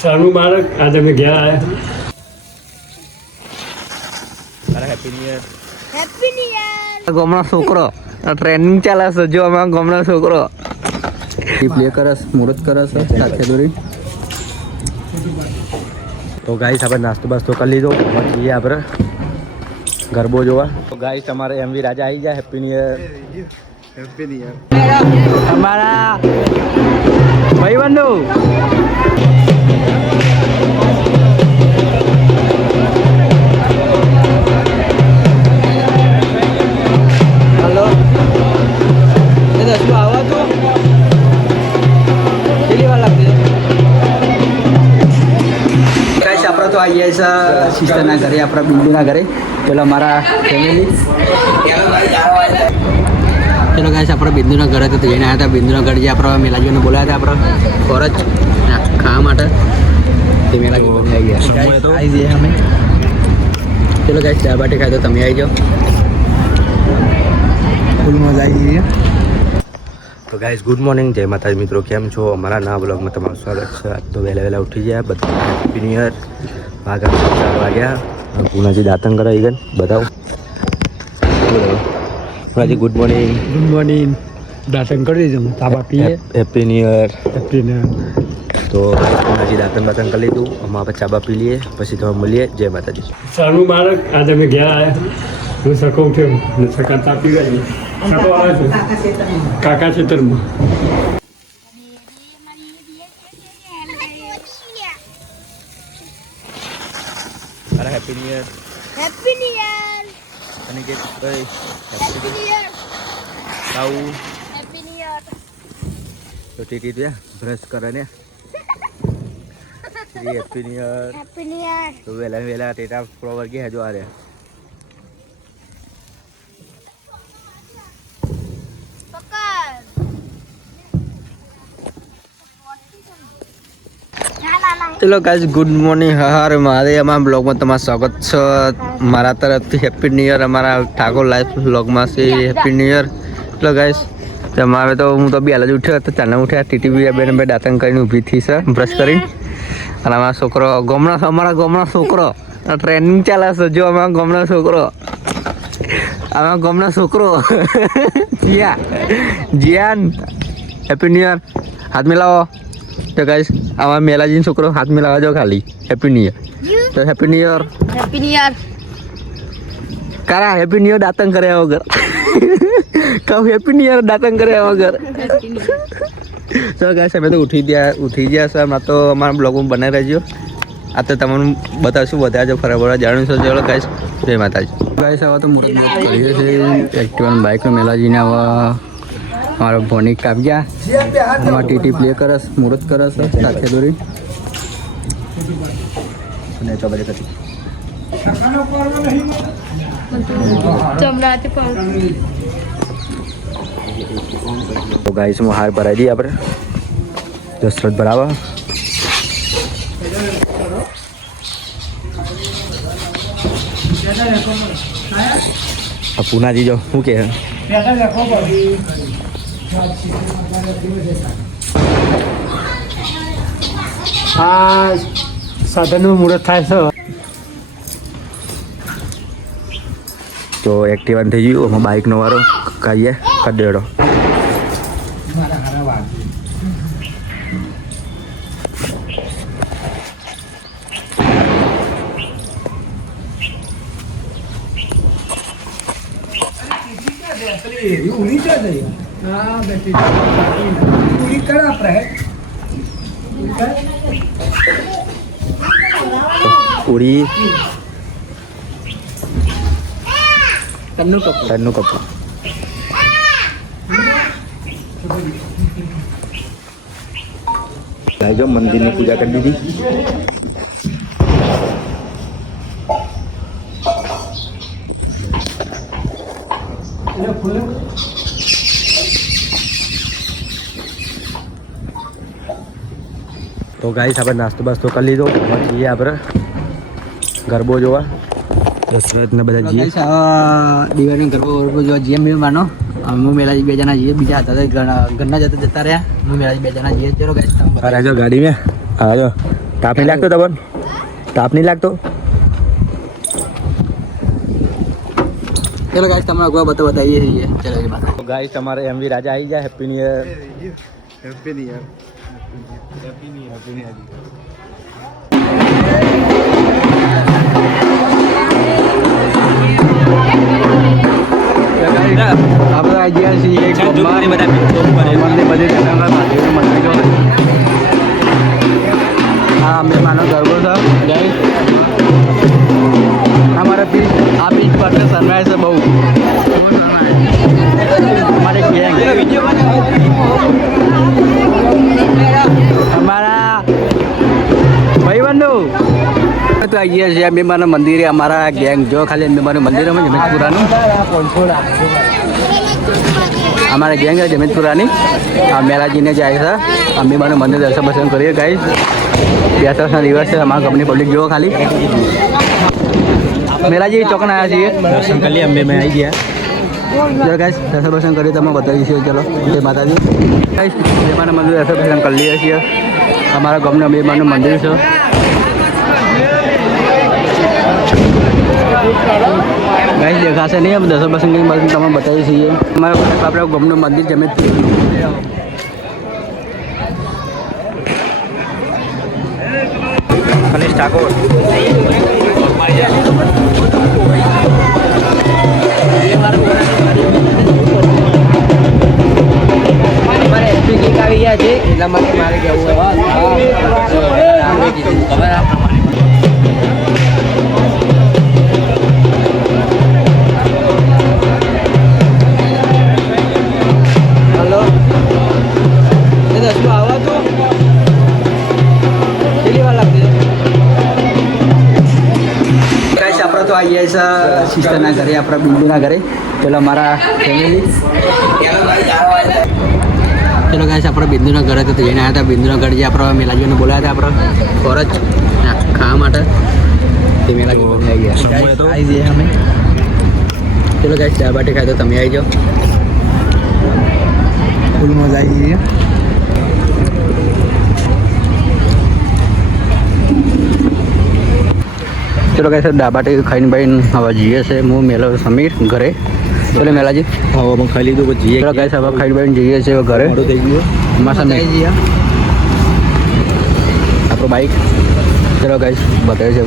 સારું બાળક આજે અમે ઘેર આવ્યા. અરે happy new year. Happy new year. ગમનો છોકરો ટ્રેનિંગ ચાલે છે જો અમારો ગમનો છોકરો પ્લે કરસ મુહૂર્ત કરસ સાથે દોરી. તો ગાઈસ આપણે નાસ્તો બાસ્તો કરી લીધો જઈએ આપણે ગરબો જોવા. તો ગાઈસ તમારે એમવી રાજા આવી જાય. Happy new year. Happy new year અમારા ભાઈબંધુ. હલો એ દસમાં આવવા તો કેટલી વાર લાગશે? ગાઈસ આપણે તો આવી ગયા છે સિસ્ટરના ઘરે, આપણા બિંદુના ઘરે. પેલા મારા ફેમિલી ચલો ગાઈસ આપણે બિંદુના ઘરે તો જઈને આવ્યા હતા. બિંદુના ઘરે જે આપણા મેલાજીઓને બોલાવ્યા હતા આપણા ફોરજ ખાવા માટે. તે મેલાજી બની આવી ગયા આવી જઈએ અમે. ચલો ગાઈસ ચા બાટી ખાય તો તમે આવી જાઓ. ફૂલ મજા આવી ગઈ. તો ગાઈસ ગુડ મોર્નિંગ, જય માતાજી મિત્રો. કેમ છો? અમારા નવા બ્લોગમાં તમારું સ્વાગત છે. આજ તો વહેલા વહેલા ઉઠી ગયા બધા. Happy new year. વાગા 4 વાગ્યા. પૂનાજી દાતન કરાવી ગઈ બતાવો. Punaji good morning. Good morning. દાતન કરી દેજો, તાબા પીએ. Happy new year. Happy new year. તો પૂનાજી દાતન બાતન કરી લીધું. અમે આપણે ચાબા પી લઈએ પછી તમે મળીએ. જય માતાજી. સારું બાળક આજે અમે ઘેર આવ્યા. હું સકો ઉઠ્યો ને સકા તાપી ગઈ. સકો આવે છે કાકા ખેતરમાં. અરે happy new year. Happy new year. અને કે ભાઈ હેપી ન્યુ યર. આવું હેપી ન્યુ યર. તો ટીટી દે બ્રશ કરે ને. Happy new year. Happy new year. તો વહેલા વહેલા ટેટા ફ્લોવર ગયા જો આ રહ્યા. ચલો ગાઈસ ગુડ મોર્નિંગ. હર મારે અમારા બ્લોગમાં તમારું સ્વાગત છે મારા તરફથી. Happy new year. અમારા ઠાકોર લાઈફ બ્લોગમાં છે હેપી ન્યુ યર. ચલો ગાઈસ તમારે તો હું તો બી હાલ જ ઉઠ્યો હતો. ચાને ઉઠ્યા ટીટીવી બેન બે દાતન કરીને ઊભી થઈ છે બ્રશ કરીને. અને અમારા છોકરો અમારા ગમનો છોકરો ટ્રેનિંગ ચાલે છે જો અમારા ગમનો છોકરો. અમારા ગમનો છોકરો જીયાન. Happy new year. હાથ મિલાવો. તો ગાઈસ આમાં મેલાજીનો છોકરો હાથ મિલાવા જો ખાલી. Happy new year. તો happy new year. Happy new year. કારા હેપી ન્યુ યર દાતન કર્યા વગર. કહું હેપી ન્યુ યર દાતન કર્યા વગર. તો ગાઈસ અમે તો ઉઠી ગયા છે. હમણાં તો અમારા બ્લોગમાં બનાવી રહેજો. આ તો તમને બતાવશું વધારે જો ફરવા ફરવા જાણું છો. ચલો ગાઈસ જય માતાજી. ગાઈસ હવે તો મુહૂર્ત કરીએ છીએ એક્ટિવા બાઇકનો. મેલાજીને હવે મારો ભોની કાપ્યા. એમાં ટીટી પ્લે કરસ મુહૂર્ત કરસ સાથે દોરી અને ચોબરે કરી. તો ગાઈસ હું હાર ભરાઈ દઈએ આપણે. દશરથ બરાબર. પૂનાજી જો શું કે આ સાધનનું મુહૂર્ત થાય છે. તો એક્ટિવા થઈ ગયું. અમે બાઇકનો વારો કહીએ કરી દેડો. ઉડી તનનું કપડું. લાગો મંદિરની પૂજા કરી દીધી. તો ગાઈસ આપણે નાસ્તો બાસ્તો કરી લીધો. જઈએ આપણે ગરબો જોવા. દશરથ ને બધા જઈએ દિવાળીનો ગરબો જોવા જઈએ. મેં માનો હું મેલાજી 2 જણા જઈએ. બીજા હતા ઘરના જતા રહ્યા. હું મેલાજી 2 જણા જઈએ. ચલો ગાઈસ રાજો ગાડી મેં આજો તાપ નહીં લાગતો તમને? તાપ નહીં લાગતો? ચલો ગાઈસ તમારા કોઈ બતાવીએ છીએ. ચલો ગાઈસ તમારે એમવી રાજા આવી જાય. Happy new year. Happy new year. આપણે આવી ગયા છીએ હા અમે માનો ગરબો છે ગાઈસ. અમારા આ બીચ પર સનરાઈઝ છે બહુ. અમારે ગેંગ અમારા ભાઈબંધો તો આવી ગયા છે અંબેમાના મંદિરે. અમારા ગેંગ જો ખાલી અંબેમાનું મંદિર અમે જમેશપુરાનું. અમારા ગેંગ જમેશપુરાની આ મેલાજીને જાય છે અંબેમાનું મંદિર દર્શન પસંદ કરીએ ગાઈસ. 2 વર્ષના દિવસ છે. અમારા કંપની પબ્લિક જુઓ ખાલી. મેલાજી ચોકન આવ્યા છીએ દર્શન કરી અંબેમાં આવી ગયા. ચલો ગાઈસ દર્શન પસંદ કરી તમે બતાવી છીએ. ચલો જય માતાજી ગાઈસ. અંબેમાનું મંદિર દર્શન પસંદ કરી લઈએ છીએ. અમારા ગામનું અંબેમાનું મંદિર છે. ગાઈસ દેખાશે નહીં અમે દર્શન પસંદ કરીને તમે બતાવીએ છીએ. અમારા આપણે ગામનું મંદિર જમે કલેશ ઠાકોર આવી ગયા છે એટલા માટે મારે કેવું ખબર હલો આવો તો કેટલી વાર લાગશે? આપણે તો આવીએ છીએ સિસ્ટરના ઘરે, આપણા બિંદુના ઘરે. પેલો અમારા ફેમિલી. ચલો ગાઈસ આપણે બિંદુના ઘરે તો જઈને આવ્યા હતા. બિંદુના ઘર જે આપણા મેલાજીઓને બોલાવ્યા હતા આપણે ફોરજ ખાવા માટે. તે મેલાજી આવી ગયા આવી જઈએ અમે. ચલો ગાઈસ ચા બાટી ખાય તો તમે આવી જાઓ. ફૂલ મજા આવી જઈએ. ચલો ગાઈસ દાબાટી ખાઈને ભાઈ હવે જઈએ છે. હું મેલો સમીર ઘરે. ચલો મેલાજી હવે ખાઈ લીધું પછી જઈએ. ચલો ગાઈસ હવે ખાઈને ભાઈ જઈએ છીએ ઘરે. થઈ ગયું માસા નહીં જઈએ આપણું બાઈક. ચલો ગાઈસ બતાવે છે.